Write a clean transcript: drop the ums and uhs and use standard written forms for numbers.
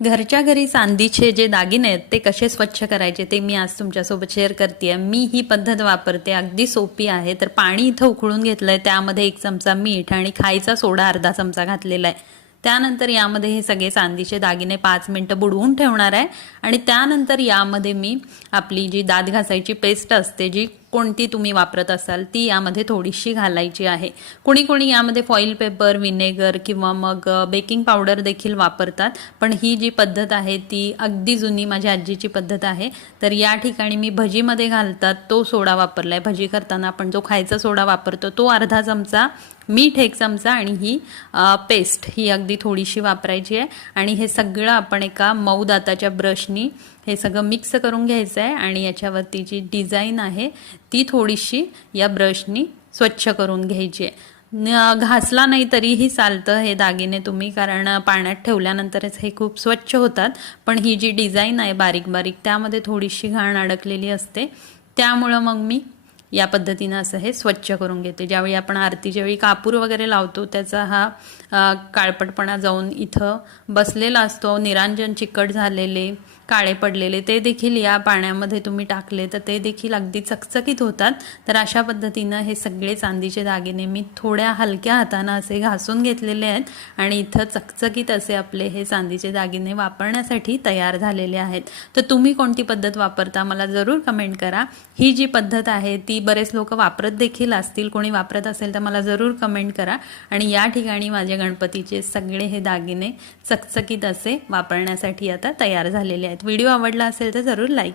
घरच्या घरी चांदीचे जे दागिने आहेत ते कसे स्वच्छ करायचे ते मी आज तुमच्यासोबत शेअर करते. मी ही पद्धत वापरते, अगदी सोपी आहे. तर पाणी इथं उकळून घेतलंय, त्यामध्ये 1 चमचा मीठ आणि खायचा सोडा अर्धा चमचा घातलेला आहे. त्यानंतर यामध्ये हे सगळे चांदीचे दागिने 5 मिनिटं बुडवून ठेवणार आहे आणि त्यानंतर यामध्ये मी आपली जी दात घासायची पेस्ट असते, जी कोणती तुम्ही वापरत असाल ती यामध्ये थोडीशी घालायची आहे. कोणी कोणी यामध्ये फॉईल पेपर, विनेगर किंवा मग बेकिंग पावडर देखील वापरतात, पण ही जी पद्धत आहे ती अगदी जुनी माझ्या आजीची पद्धत आहे. तर या ठिकाणी मी भजीमध्ये घालतात तो सोडा वापरलाय. भजी करताना आपण जो खायचा सोडा वापरतो तो अर्धा चमचा, मीठ 1 चमचा आणि ही पेस्ट ही अगदी थोडीशी वापरायची आहे. आणि हे सगळं आपण एका मऊ दाताच्या ब्रशनी हे सगळं मिक्स करून घ्यायचं आहे आणि याच्यावरती जी डिझाईन आहे ती थोडीशी या ब्रशनी स्वच्छ करून घ्यायची आहे. घासला नाही तरीही चालतं हे दागिने तुम्ही, कारण पाण्यात ठेवल्यानंतरच हे खूप स्वच्छ होतात. पण ही जी डिझाईन आहे बारीक बारीक त्यामध्ये थोडीशी घाण अडकलेली असते, त्यामुळं मग मी या पद्धतीनं असं हे स्वच्छ करून घेते. ज्यावेळी आपण आरतीच्या वेळी कापूर वगैरे लावतो त्याचा हा काळपटपणा जाऊन इथं बसलेला असतो. निरांजन चिकट झालेले, काळे पडलेले ते देखील या पाण्यामध्ये तुम्ही टाकले तर ते देखील अगदी चकचकीत होतात. तर अशा पद्धतीनं हे सगळे चांदीचे दागिने मी थोड्या हलक्या हातानं असे घासून घेतलेले आहेत आणि इथं चकचकीत असे आपले हे चांदीचे दागिने वापरण्यासाठी तयार झालेले आहेत. तर तुम्ही कोणती पद्धत वापरता मला जरूर कमेंट करा. ही जी पद्धत आहे ती बरेच लोक वापरत देखील असतील, कोणी वापरत असेल तर मला जरूर कमेंट करा. आणि या ठिकाणी माझे गणपतीचे सगळे हे दागिने चकचकीत असे वापरण्यासाठी आता तयार झालेले आहेत. व्हिडिओ आवडला असेल तर जरूर लाईक